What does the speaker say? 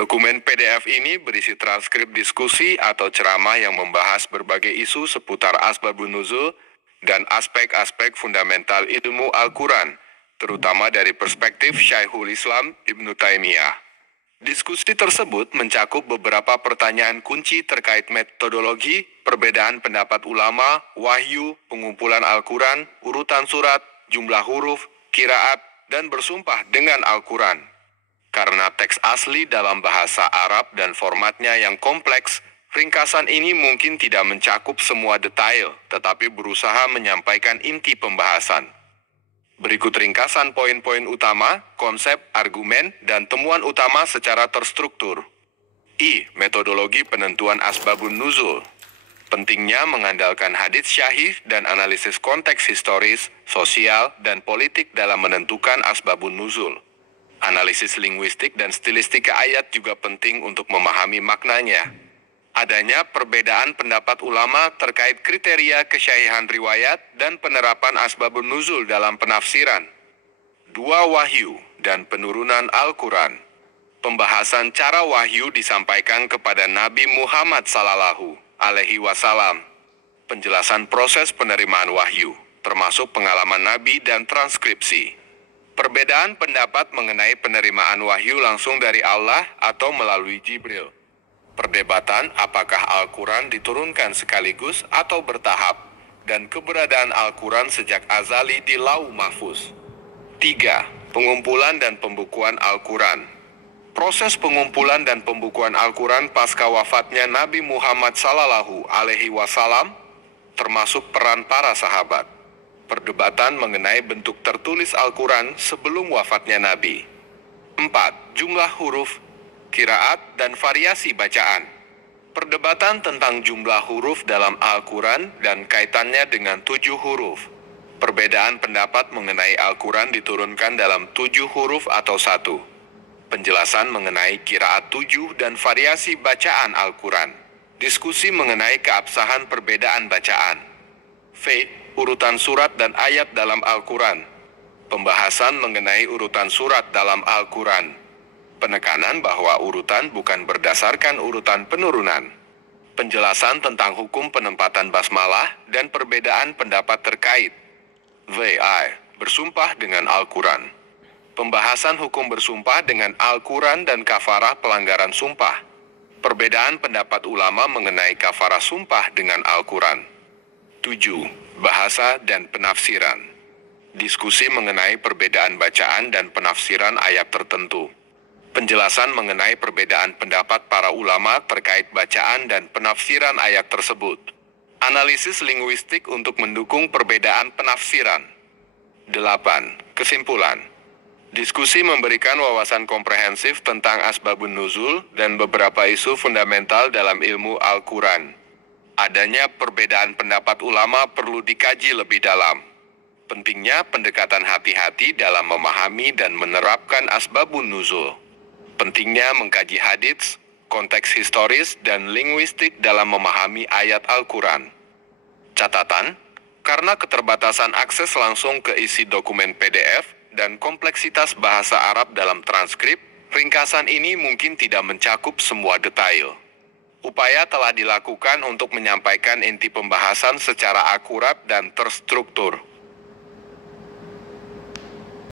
Dokumen PDF ini berisi transkrip diskusi atau ceramah yang membahas berbagai isu seputar Asbabun Nuzul dan aspek-aspek fundamental ilmu Al-Quran, terutama dari perspektif Syekhul Islam Ibnu Taimiyah. Diskusi tersebut mencakup beberapa pertanyaan kunci terkait metodologi, perbedaan pendapat ulama, wahyu, pengumpulan Al-Quran, urutan surat, jumlah huruf, qiraat, dan bersumpah dengan Al-Quran. Karena teks asli dalam bahasa Arab dan formatnya yang kompleks, ringkasan ini mungkin tidak mencakup semua detail, tetapi berusaha menyampaikan inti pembahasan. Berikut ringkasan poin-poin utama, konsep, argumen, dan temuan utama secara terstruktur. Metodologi penentuan Asbabun Nuzul. Pentingnya mengandalkan hadits syahih dan analisis konteks historis, sosial, dan politik dalam menentukan Asbabun Nuzul. Analisis linguistik dan stilistika ayat juga penting untuk memahami maknanya. Adanya perbedaan pendapat ulama terkait kriteria kesyahihan riwayat dan penerapan Asbabun Nuzul dalam penafsiran. Wahyu dan penurunan Al-Quran. Pembahasan cara wahyu disampaikan kepada Nabi Muhammad Sallallahu Alaihi Wasallam. Penjelasan proses penerimaan wahyu, termasuk pengalaman Nabi dan transkripsi. Perbedaan pendapat mengenai penerimaan wahyu langsung dari Allah atau melalui Jibril. Perdebatan apakah Al-Quran diturunkan sekaligus atau bertahap, dan keberadaan Al-Quran sejak azali di Lauh Mahfuz. 3. Pengumpulan dan pembukuan Al-Quran. Proses pengumpulan dan pembukuan Al-Quran pasca wafatnya Nabi Muhammad Sallallahu Alaihi Wasallam, termasuk peran para sahabat. Perdebatan mengenai bentuk tertulis Al-Quran sebelum wafatnya Nabi. 4. Jumlah huruf, qiraat, dan variasi bacaan. Perdebatan tentang jumlah huruf dalam Al-Quran dan kaitannya dengan 7 huruf. Perbedaan pendapat mengenai Al-Quran diturunkan dalam 7 huruf atau 1. Penjelasan mengenai qiraat 7 dan variasi bacaan Al-Quran. Diskusi mengenai keabsahan perbedaan bacaan. Urutan surat dan ayat dalam Al-Quran. Pembahasan mengenai urutan surat dalam Al-Quran. Penekanan bahwa urutan bukan berdasarkan urutan penurunan. Penjelasan tentang hukum penempatan basmalah dan perbedaan pendapat terkait. Bersumpah dengan Al-Quran. Pembahasan hukum bersumpah dengan Al-Quran dan kafarah pelanggaran sumpah. Perbedaan pendapat ulama mengenai kafarah sumpah dengan Al-Quran. 7. Bahasa dan penafsiran. Diskusi mengenai perbedaan bacaan dan penafsiran ayat tertentu. Penjelasan mengenai perbedaan pendapat para ulama terkait bacaan dan penafsiran ayat tersebut. Analisis linguistik untuk mendukung perbedaan penafsiran. 8. Kesimpulan. Diskusi memberikan wawasan komprehensif tentang Asbabun Nuzul dan beberapa isu fundamental dalam ilmu Al-Quran. Adanya perbedaan pendapat ulama perlu dikaji lebih dalam. Pentingnya pendekatan hati-hati dalam memahami dan menerapkan Asbabun Nuzul. Pentingnya mengkaji hadits, konteks historis, dan linguistik dalam memahami ayat Al-Quran. Catatan, karena keterbatasan akses langsung ke isi dokumen PDF dan kompleksitas bahasa Arab dalam transkrip, ringkasan ini mungkin tidak mencakup semua detail. Upaya telah dilakukan untuk menyampaikan inti pembahasan secara akurat dan terstruktur.